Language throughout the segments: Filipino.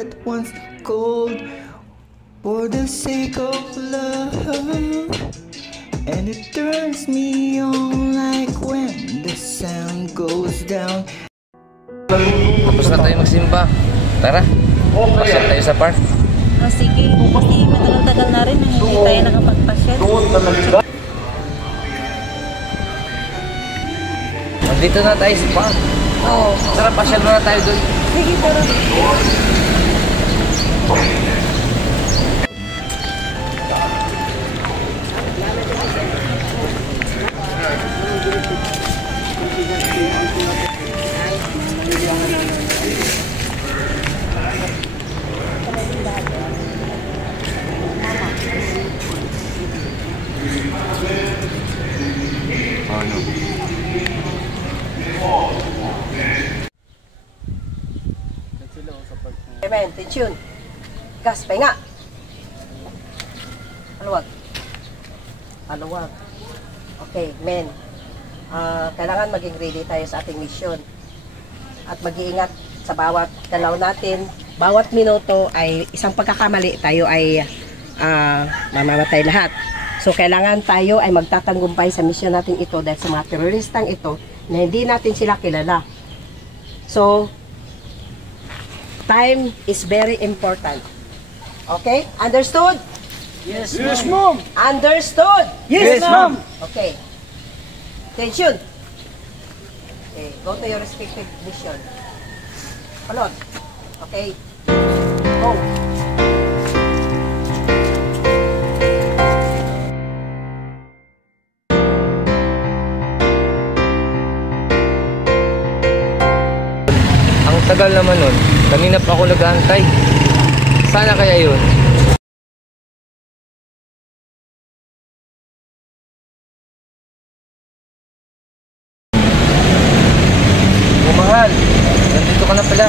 that once cold for the sake of love, and it turns me on like when the sun goes down. Tapos na tayo magsimba. Tara, pasyal tayo sa park. Sige, kasi matagal-tagal na rin hindi tayo nakapagpasyal. Dito na tayo sa park. Oo. Tara, pasyal na tayo doon. Sige, tara. Men, tension. Gas, pahinga. Paluwag. Paluwag. Okay, men. Kailangan maging ready tayo sa ating mission. At mag-iingat sa bawat galaw natin. Bawat minuto ay isang pagkakamali tayo ay mamamatay lahat. So, kailangan tayo ay magtatanggumpay sa mission natin ito dahil sa mga teroristang ito na hindi natin sila kilala. So, time is very important. Okay? Understood? Yes, ma'am. Understood? Yes, ma'am. Okay. Attention. Okay, go to your respective mission. Palod. Okay. Go. Ang tagal naman nun. Kanina pa ako nag-aantay. Sana kaya yun? Oh, mahal. Nandito ka na pala.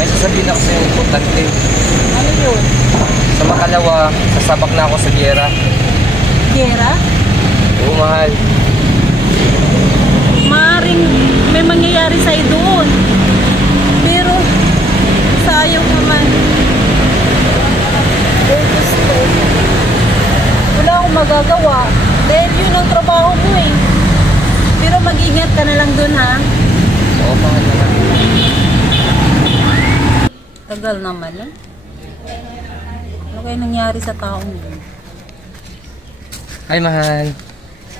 May sasabihin ako sa'yo importante. Ano yun? Sa makalawa, sasabak na ako sa giyera. Gera? Oo, mahal. Maring may mangyayari sa'yo doon. Pero, sayang naman. Wala akong magagawa. Dahil yun ang trabaho mo eh. Pero mag-ingat ka na lang doon ha. Oo, mahal naman. Tagal naman eh. Ano kaya nangyari sa taong yun? Hi, mahal.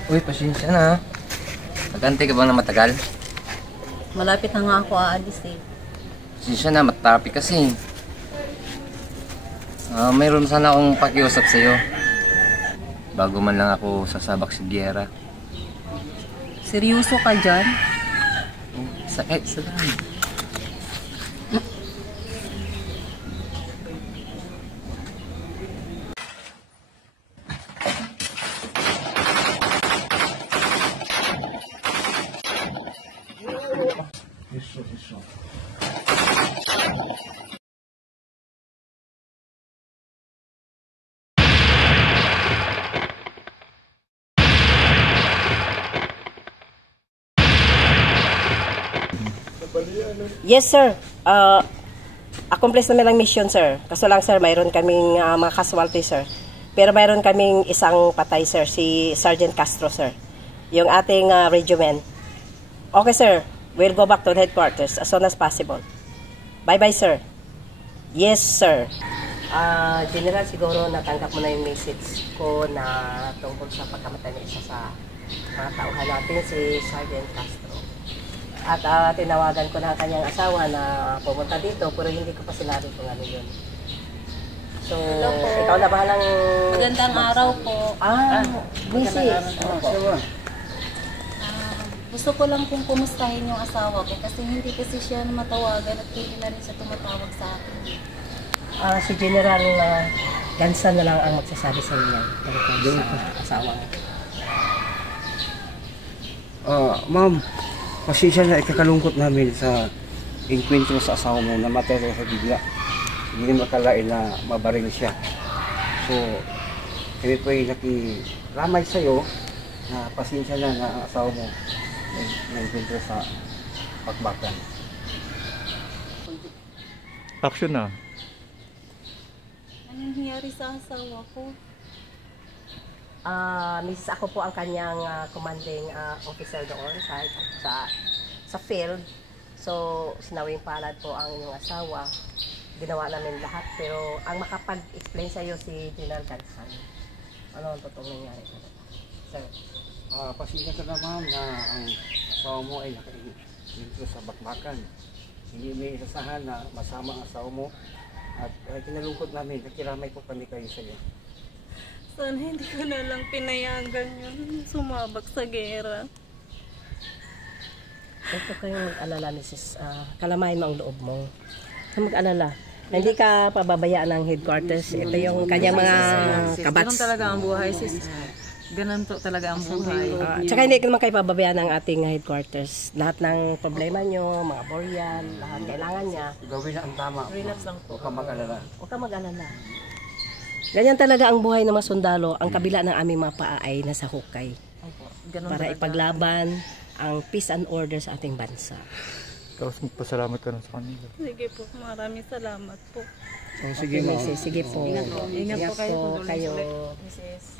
Uy, pasensya na. Mag-antay ka bang na matagal? Malapit na nga ako aalis eh. Pasensya na, matapi kasi. Mayroon sana akong pakiusap sa'yo. Bago man lang ako sasabak sa giyera. Seryoso ka dyan? Sakit, salamat. Yes, sir. Accomplish namin ang mission, sir. Kaso lang, sir, mayroon kaming mga casualty, sir. Pero mayroon kaming isang patay, sir. Si Sergeant Castro, sir. Yung ating regiment. Okay, sir. We'll go back to the headquarters as soon as possible. Bye-bye, sir. Yes, sir. General, siguro natanggap mo na yung message ko na tungkol sa pagkamatay ng isa sa mga tauhan natin, si Sergeant Castro. At tinawagan ko na kanyang asawa na pumunta dito, pero hindi ko pa sinabi kung ano yun. So, ikaw na bahalang... Magandang araw po. Mrs. Gusto ko lang kung kumustahin yung asawa ko kasi hindi kasi siya matawagan at hindi na rin siya tumatawag sa akin. Si General Gansan na lang ang magsasabi sa inyo tungkol sa asawa. Ma'am, pasensya na ikakalungkot namin sa inkwentro sa asawa mo na matay sa bigla. Hindi makalain na mabaril siya. So, kami po ay nakiramay sa'yo na pasensya na na asawa mo na inkwentro sa pakbakan. Action na. Anong nangyari sa asawa ko? Mrs. ako po ang kanyang commanding officer doon sa field. So, sinawing palad po ang inyong asawa. Ginawa namin lahat, pero ang makapag-explain sa iyo si General Gansan. Ano ang totoong nangyari? Sir. Pasensya ka na ma'am na ang asawa mo ay nakaintro sa bakbakan. Hindi may isasahan na masama ang asawa mo at kinalungkot namin, nakiramay po kami kayo sa iyo. Sana hindi ko na lang pinayagan yun. Sumabak sa gera. Huwag ka kayong mag-alala, Mrs. Kalamayin mo ang loob mo. Huwag mag-alala. Hindi ka pababayaan ng headquarters. Ito yung kanyang mga kabats. Ganun talaga ang buhay, sis. Ganun to talaga ang buhay. Tsaka hindi naman kayo pababayaan ng ating headquarters. Lahat ng problema nyo, mga boryan, lahat kailangan niya. Gawin na ang tama. Relax lang po. Huwag kang mag-alala. Huwag ka mag-alala. Ganyan talaga ang buhay ng mga sundalo. Ang kabila ng aming mga paa ay nasa hukay. Ganun Para talaga. ipaglaban ang peace and order sa ating bansa. Tapos magpasalamat ka na sa kanila. Sige po, maraming salamat po. So, sige ma'am. Sige po. Ingat po kayo. kayo. Mrs.